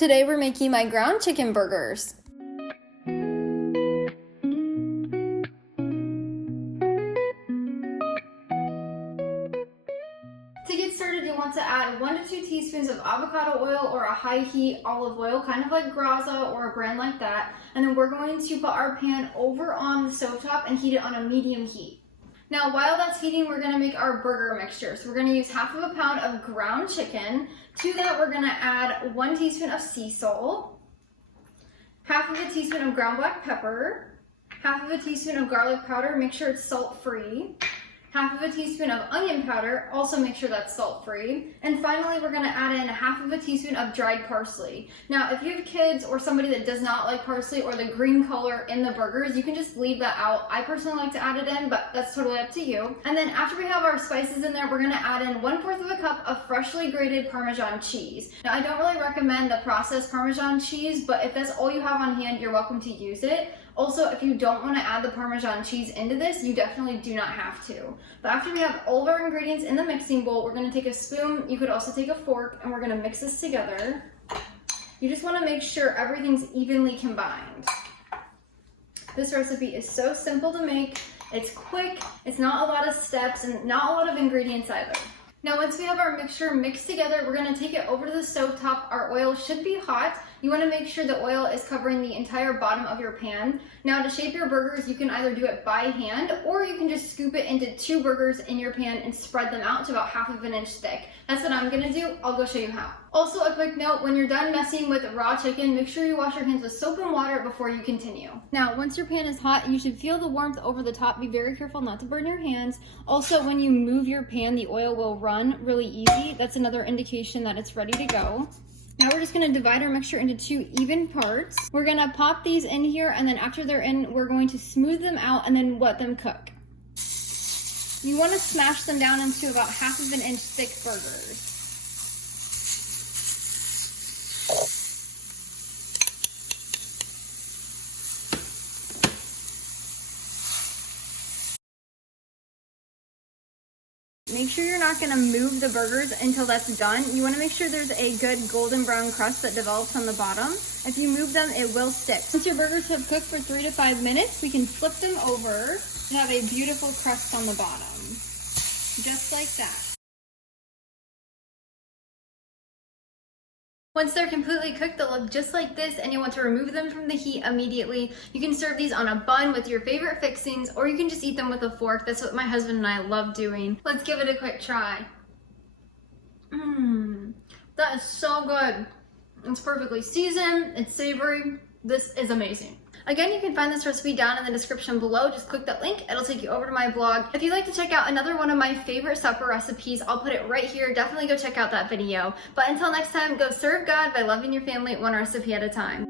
Today we're making my ground chicken burgers. To get started, you want to add 1 to 2 teaspoons of avocado oil or a high heat olive oil, kind of like Graza or a brand like that. And then we're going to put our pan over on the stovetop and heat it on a medium heat. Now, while that's heating, we're gonna make our burger mixture. So we're gonna use half of a pound of ground chicken. To that, we're gonna add 1 teaspoon of sea salt, half of a teaspoon of ground black pepper, half of a teaspoon of garlic powder, make sure it's salt-free, half of a teaspoon of onion powder, also make sure that's salt-free. And finally, we're gonna add in half of a teaspoon of dried parsley. Now, if you have kids or somebody that does not like parsley or the green color in the burgers, you can just leave that out. I personally like to add it in, but that's totally up to you. And then after we have our spices in there, we're gonna add in 1/4 of a cup of freshly grated Parmesan cheese. Now, I don't really recommend the processed Parmesan cheese, but if that's all you have on hand, you're welcome to use it. Also, if you don't want to add the Parmesan cheese into this, you definitely do not have to. But after we have all of our ingredients in the mixing bowl, we're going to take a spoon, you could also take a fork, and we're going to mix this together. You just want to make sure everything's evenly combined. This recipe is so simple to make, it's quick, it's not a lot of steps, and not a lot of ingredients either. Now, once we have our mixture mixed together, we're going to take it over to the stovetop. Our oil should be hot. You want to make sure the oil is covering the entire bottom of your pan. Now, to shape your burgers, you can either do it by hand, or you can just scoop it into 2 burgers in your pan and spread them out to about 1/2 inch thick. That's what I'm going to do. I'll go show you how. Also, a quick note, when you're done messing with raw chicken, make sure you wash your hands with soap and water before you continue. Now, once your pan is hot, you should feel the warmth over the top. Be very careful not to burn your hands. Also, when you move your pan, the oil will run really easy. That's another indication that it's ready to go. Now we're just going to divide our mixture into 2 even parts. We're going to pop these in here, and then after they're in, we're going to smooth them out and then let them cook. You want to smash them down into about 1/2 inch thick burgers. Make sure you're not going to move the burgers until that's done. You want to make sure there's a good golden brown crust that develops on the bottom. If you move them, it will stick. Once your burgers have cooked for 3 to 5 minutes, we can flip them over and have a beautiful crust on the bottom. Just like that. Once they're completely cooked, they'll look just like this, and you'll want to remove them from the heat immediately. You can serve these on a bun with your favorite fixings, or you can just eat them with a fork. That's what my husband and I love doing. Let's give it a quick try. That is so good. It's perfectly seasoned, it's savory. This is amazing. Again, you can find this recipe down in the description below. Just click that link, it'll take you over to my blog. If you'd like to check out another one of my favorite supper recipes, I'll put it right here. Definitely go check out that video. But until next time, go serve God by loving your family one recipe at a time.